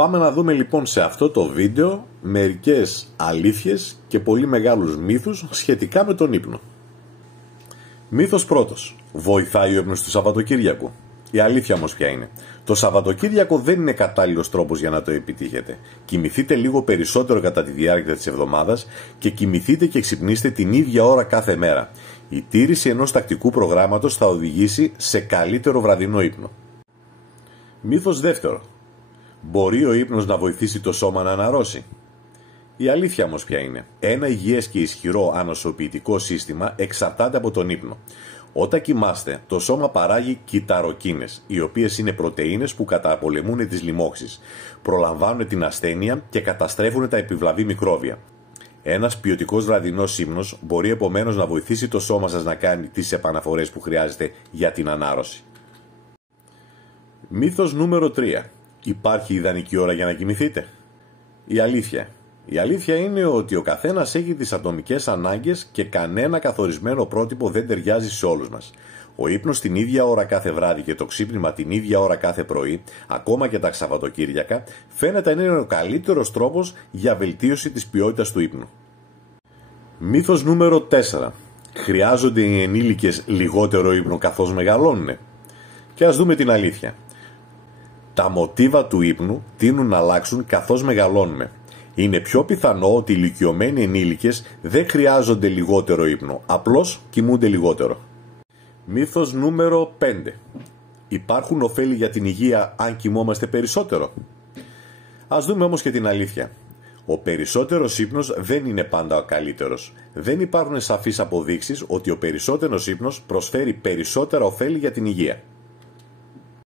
Πάμε να δούμε λοιπόν σε αυτό το βίντεο μερικές αλήθειες και πολύ μεγάλους μύθους σχετικά με τον ύπνο. Μύθος πρώτος. Βοηθάει ο ύπνος του Σαββατοκύριακου. Η αλήθεια όμως ποια είναι? Το Σαββατοκύριακο δεν είναι κατάλληλος τρόπος για να το επιτύχετε. Κοιμηθείτε λίγο περισσότερο κατά τη διάρκεια της εβδομάδας και κοιμηθείτε και ξυπνήστε την ίδια ώρα κάθε μέρα. Η τήρηση ενός τακτικού προγράμματος θα οδηγήσει σε καλύτερο βραδινό ύπνο. Μύθος δεύτερο. Μπορεί ο ύπνος να βοηθήσει το σώμα να αναρρώσει? Η αλήθεια όμως ποια είναι? Ένα υγιές και ισχυρό ανοσοποιητικό σύστημα εξαρτάται από τον ύπνο. Όταν κοιμάστε, το σώμα παράγει κυταροκίνες, οι οποίες είναι πρωτεΐνες που καταπολεμούν τις λοιμώξεις, προλαμβάνουν την ασθένεια και καταστρέφουν τα επιβλαβή μικρόβια. Ένας ποιοτικός βραδινός ύπνος μπορεί επομένως να βοηθήσει το σώμα σας να κάνει τις επαναφορές που χρειάζεται για την ανάρρωση. Μύθος νούμερο 3. Υπάρχει ιδανική ώρα για να κοιμηθείτε? Η αλήθεια είναι ότι ο καθένας έχει τις ατομικές ανάγκες και κανένα καθορισμένο πρότυπο δεν ταιριάζει σε όλους μας. Ο ύπνος την ίδια ώρα κάθε βράδυ και το ξύπνημα την ίδια ώρα κάθε πρωί, ακόμα και τα Σαββατοκύριακα, φαίνεται να είναι ο καλύτερος τρόπος για βελτίωση της ποιότητας του ύπνου. Μύθος νούμερο 4. Χρειάζονται οι ενήλικες λιγότερο ύπνο καθώς μεγαλώνουν? Και ας δούμε την αλήθεια. Τα μοτίβα του ύπνου τείνουν να αλλάξουν καθώς μεγαλώνουμε. Είναι πιο πιθανό ότι οι ηλικιωμένοι ενήλικες δεν χρειάζονται λιγότερο ύπνο, απλώς κοιμούνται λιγότερο. Μύθος νούμερο 5. Υπάρχουν ωφέλη για την υγεία αν κοιμόμαστε περισσότερο? Ας δούμε όμως και την αλήθεια. Ο περισσότερος ύπνος δεν είναι πάντα ο καλύτερος. Δεν υπάρχουν σαφείς αποδείξεις ότι ο περισσότερος ύπνος προσφέρει περισσότερα ωφέλη για την υγεία.